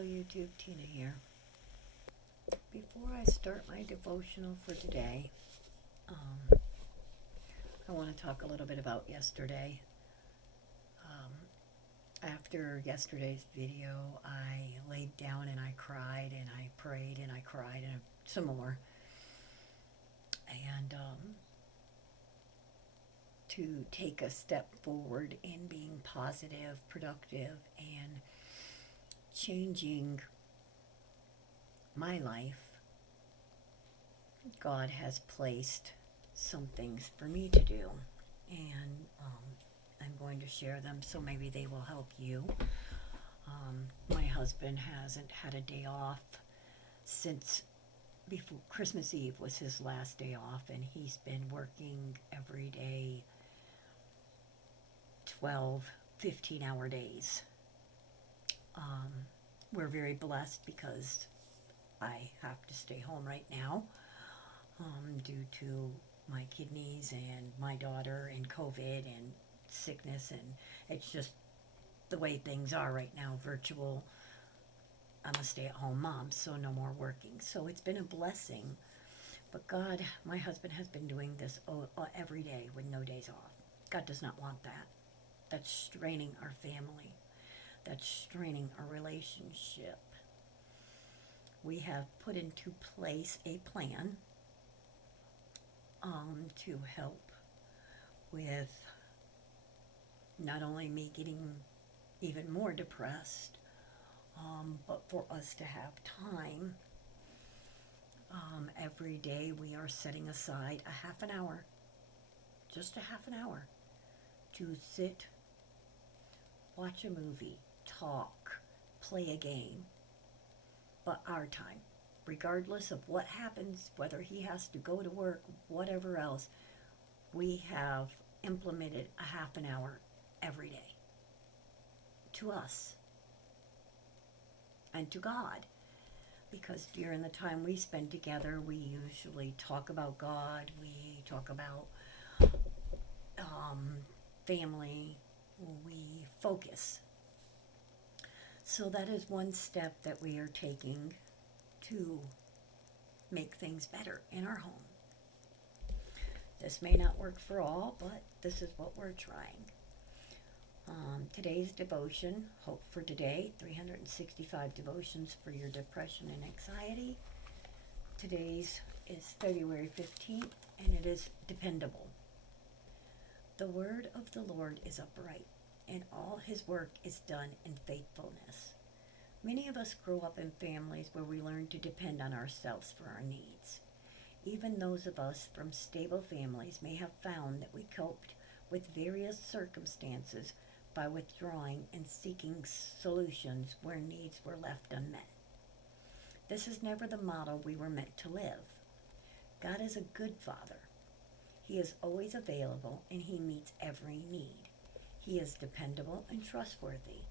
Hello YouTube, Tina here. Before I start my devotional for today, I want to talk a little bit about yesterday. After yesterday's video, I laid down and I cried and I prayed and I cried and some more. And to take a step forward in being positive, productive, and changing my life, God has placed some things for me to do, and I'm going to share them so maybe they will help you. My husband hasn't had a day off since before Christmas Eve was his last day off, and he's been working every day 12, 15-hour days. We're very blessed because I have to stay home right now due to my kidneys and my daughter and COVID and sickness, and it's just the way things are right now, virtual. I'm a stay-at-home mom, so no more working. So it's been a blessing. But God, my husband has been doing this every day with no days off. God does not want that. That's straining our family. That's straining our relationship. We have put into place a plan to help with not only me getting even more depressed, but for us to have time. Every day we are setting aside a half an hour, just a half an hour, to sit, watch a movie, talk, play a game, but our time. Regardless of what happens, whether he has to go to work, whatever else, we have implemented a half an hour every day to us and to God. Because during the time we spend together, we usually talk about God, we talk about family, we focus. So that is one step that we are taking to make things better in our home. This may not work for all, but this is what we're trying. Today's devotion, Hope for Today, 365 devotions for your depression and anxiety. Today's is February 15th, and it is Dependable. The word of the Lord is upright, and all his work is done in faithfulness. Many of us grow up in families where we learn to depend on ourselves for our needs. Even those of us from stable families may have found that we coped with various circumstances by withdrawing and seeking solutions where needs were left unmet. This is never the model we were meant to live. God is a good Father. He is always available and he meets every need. He is dependable and trustworthy.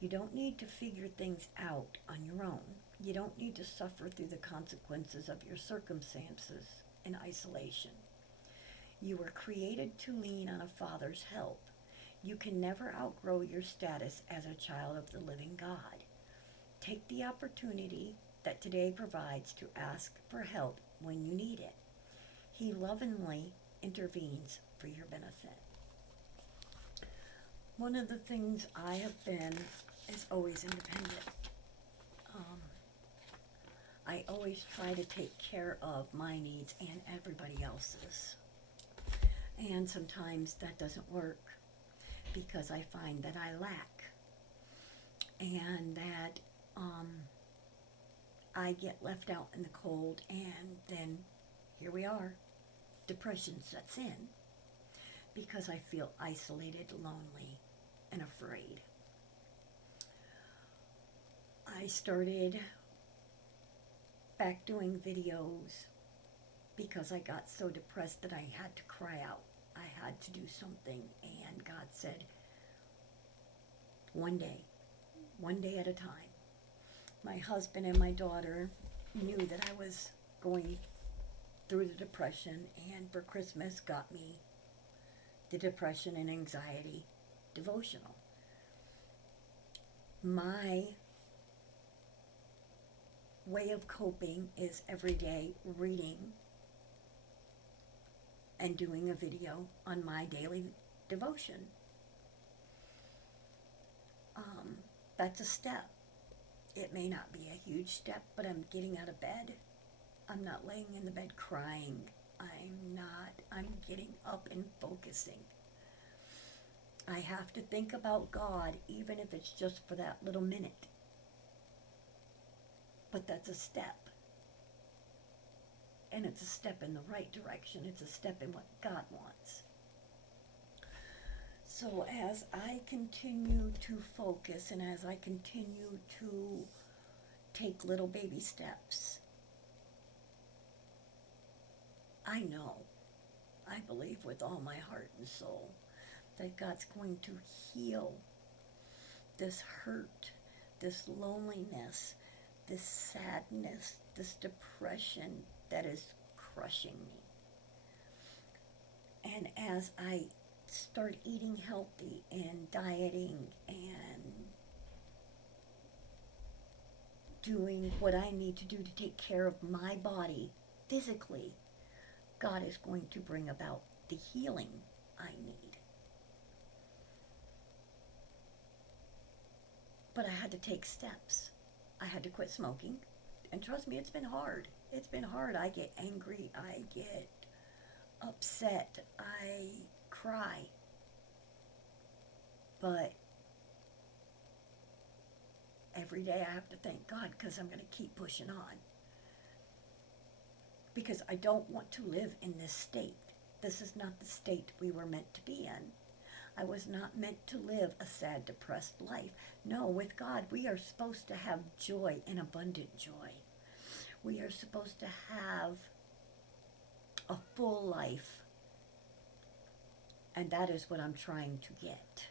You don't need to figure things out on your own. You don't need to suffer through the consequences of your circumstances in isolation. You were created to lean on a Father's help. You can never outgrow your status as a child of the living God. Take the opportunity that today provides to ask for help when you need it. He lovingly intervenes for your benefit. One of the things I have been is always independent. I always try to take care of my needs and everybody else's. And sometimes that doesn't work because I find that I lack and that I get left out in the cold, and then here we are, depression sets in because I feel isolated, lonely, and afraid. I started back doing videos because I got so depressed that I had to cry out. I had to do something, and God said, one day at a time. My husband and my daughter knew that I was going through the depression, and for Christmas got me the Depression and Anxiety devotional. My way of coping is every day reading and doing a video on my daily devotion. That's a step. It may not be a huge step, but I'm getting out of bed. I'm not laying in the bed crying. I'm getting up and focusing. I have to think about God, even if it's just for that little minute. But that's a step. And it's a step in the right direction. It's a step in what God wants. So as I continue to focus and as I continue to take little baby steps, I know, I believe with all my heart and soul that God's going to heal this hurt, this loneliness, this sadness, this depression that is crushing me. And as I start eating healthy and dieting and doing what I need to do to take care of my body physically, God is going to bring about the healing I need. But I had to take steps. I had to quit smoking. And trust me, it's been hard. It's been hard. I get angry. I get upset. I cry. But every day I have to thank God because I'm going to keep pushing on. Because I don't want to live in this state. This is not the state we were meant to be in. I was not meant to live a sad, depressed life. No, with God, we are supposed to have joy and abundant joy. We are supposed to have a full life. And that is what I'm trying to get.